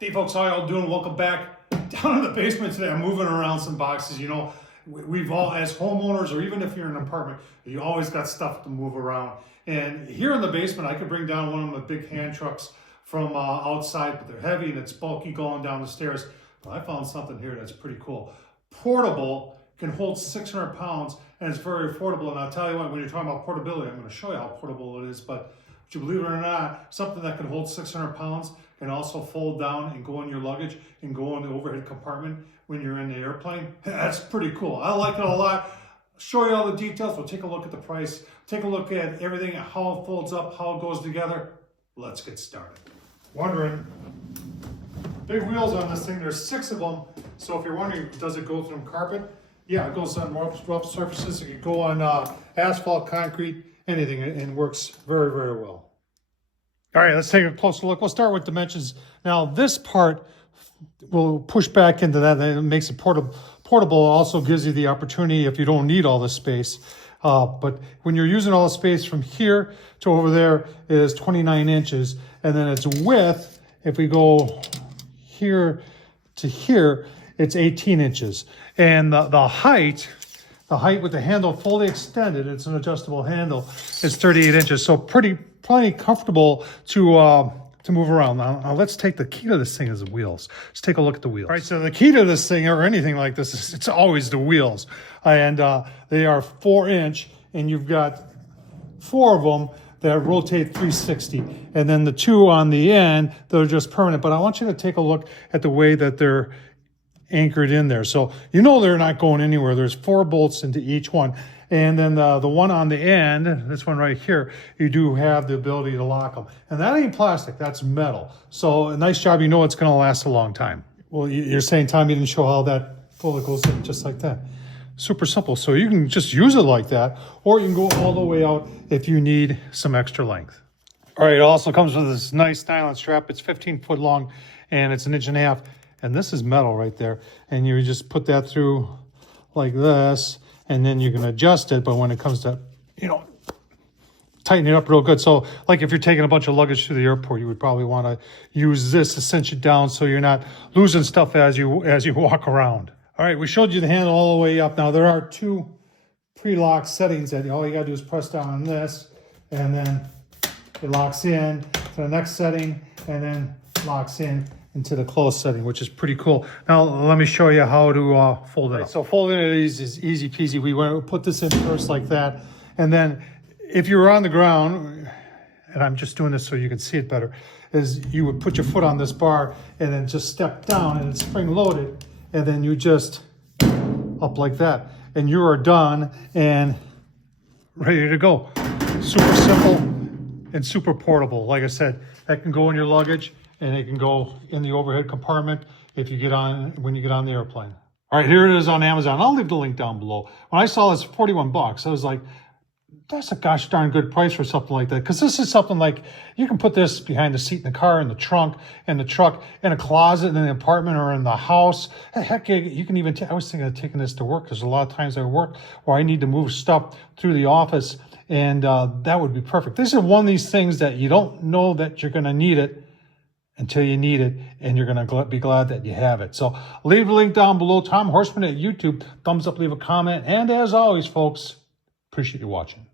Hey folks, how y'all doing? Welcome back. Down in the basement today, I'm moving around some boxes. You know, we've all, as homeowners, or even if you're in an apartment, you always got stuff to move around. And here in the basement, I could bring down one of my big hand trucks from outside, but they're heavy and it's bulky going down the stairs. But I found something here that's pretty cool. Portable, can hold 600 pounds, and it's very affordable. And I'll tell you what, when you're talking about portability, I'm going to show you how portable it is. But would you believe it or not, something that can hold 600 pounds can also fold down and go in your luggage and go in the overhead compartment when you're in the airplane. That's pretty cool. I like it a lot. Show you all the details. We'll take a look at the price, take a look at everything, how it folds up, how it goes together. Let's get started. Wondering, big wheels on this thing, there's 6 of them. So if you're wondering, does it go through carpet? Yeah, it goes on rough surfaces. It can go on asphalt, concrete, anything, and works very, very well. All right, let's take a closer look. We'll start with dimensions. Now, this part will push back into that. It makes it portable. Portable also gives you the opportunity if you don't need all the space. But when you're using all the space from here to over there is 29 inches. And then its width, if we go here to here, it's 18 inches. And the height with the handle fully extended, it's an adjustable handle, is 38 inches. So plenty comfortable to move around. Now let's take the key to this thing is the wheels. Let's take a look at the wheels. All right, so the key to this thing or anything like this is it's always the wheels. And they are 4-inch, and you've got 4 of them that rotate 360. And then the 2 on the end, they're just permanent. But I want you to take a look at the way that they're anchored in there. So you know they're not going anywhere. There's 4 bolts into each one. And then the one on the end, this one right here, you do have the ability to lock them. And that ain't plastic, that's metal. So a nice job, you know it's gonna last a long time. Well, you're saying, Tom, you didn't show how that fully goes in, just like that. Super simple. So you can just use it like that, or you can go all the way out if you need some extra length. All right, it also comes with this nice nylon strap. It's 15 foot long and it's 1.5 inches. And this is metal right there. And you just put that through like this, and then you can adjust it. But when it comes to, tighten it up real good. So like if you're taking a bunch of luggage to the airport, you would probably want to use this to cinch it down so you're not losing stuff as you walk around. All right, we showed you the handle all the way up. Now there are 2 pre-lock settings that all you gotta do is press down on this, and then it locks in to the next setting, and then locks in into the close setting, which is pretty cool. Now let me show you how to fold it up. So folding it is easy peasy. We want to put this in first like that, and then if you were on the ground, and I'm just doing this so you can see it better, is you would put your foot on this bar and then just step down, and it's spring loaded, and then you just up like that, and you are done and ready to go. Super simple and super portable. Like I said, that can go in your luggage, and it can go in the overhead compartment when you get on the airplane. All right, here it is on Amazon. I'll leave the link down below. When I saw this 41 bucks, I was like, that's a gosh darn good price for something like that. Because this is something like, you can put this behind the seat in the car, in the trunk, in the truck, in a closet, in the apartment, or in the house. Heck, you can even, I was thinking of taking this to work, because a lot of times I work where I need to move stuff through the office, and that would be perfect. This is one of these things that you don't know that you're gonna need it until you need it, and you're going to be glad that you have it. So leave a link down below. Tom Horseman at YouTube. Thumbs up, leave a comment. And as always, folks, appreciate you watching.